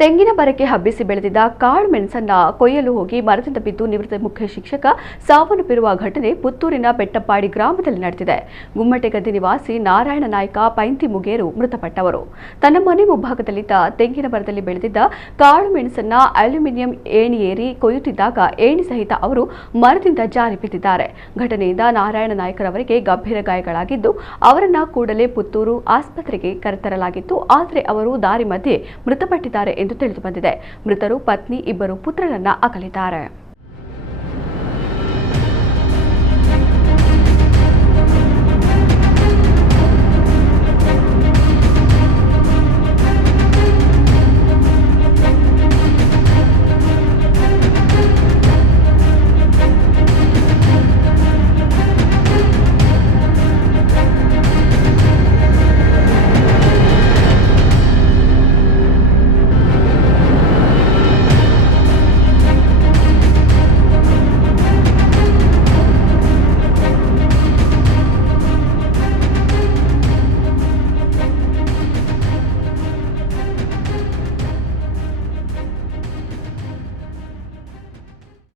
ತೆಂಗಿನ ಮರಕ್ಕೆ ಹಬ್ಬಿಸಿ ಬೆಳೆದಿದ್ದ ಕಾಳು ಮೆಣಸನ್ನ ಕೊಯ್ಯಲು ಹೋಗಿ ಮರದಿಂದ ಬಿದ್ದು ನಿವೃತ್ತ ಮುಖ್ಯ ಶಿಕ್ಷಕ ಸಾವನ್ನಪ್ಪಿರುವ ಘಟನೆ ಪುತ್ತೂರಿನ ಬೆಟ್ಟಪ್ಪಾಡಿ ಗ್ರಾಮದಲ್ಲಿ ನಡೆದಿದೆ. ಗುಮ್ಮಟೆಗದ್ದೆ ನಿವಾಸಿ ನಾರಾಯಣ ನಾಯ್ಕ ಪೈಂತಿ ಮುಗೇರು ಮೃತಪಟ್ಟವರು. ತನ್ನ ಮನೆ ಮುಂಭಾಗದಲ್ಲಿದ್ದ ತೆಂಗಿನ ಮರದಲ್ಲಿ ಬೆಳೆದಿದ್ದ ಕಾಳು ಮೆಣಸನ್ನ ಅಲ್ಯೂಮಿನಿಯಂ ಏಣಿ ಏರಿ ಕೊಯ್ಯುತ್ತಿದ್ದಾಗ ಏಣಿ ಸಹಿತ ಅವರು ಮರದಿಂದ ಜಾರಿ ಬಿದ್ದಿದ್ದಾರೆ. ಘಟನೆಯಿಂದ ನಾರಾಯಣ ನಾಯ್ಕರವರಿಗೆ ಗಂಭೀರ ಗಾಯಗಳಾಗಿದ್ದು ಅವರನ್ನ ಕೂಡಲೇ ಪುತ್ತೂರು ಆಸ್ಪತ್ರೆಗೆ ಕರೆತರಲಾಗಿತ್ತು. ಆದರೆ ಅವರು ದಾರಿ ಮಧ್ಯೆ ಮೃತಪಟ್ಟಿದ್ದಾರೆ ಎಂದು ತಿಳಿದು ಬಂದಿದೆ. ಮೃತರು ಪತ್ನಿ, ಇಬ್ಬರು ಪುತ್ರರನ್ನ ಅಗಲಿದ್ದಾರೆ.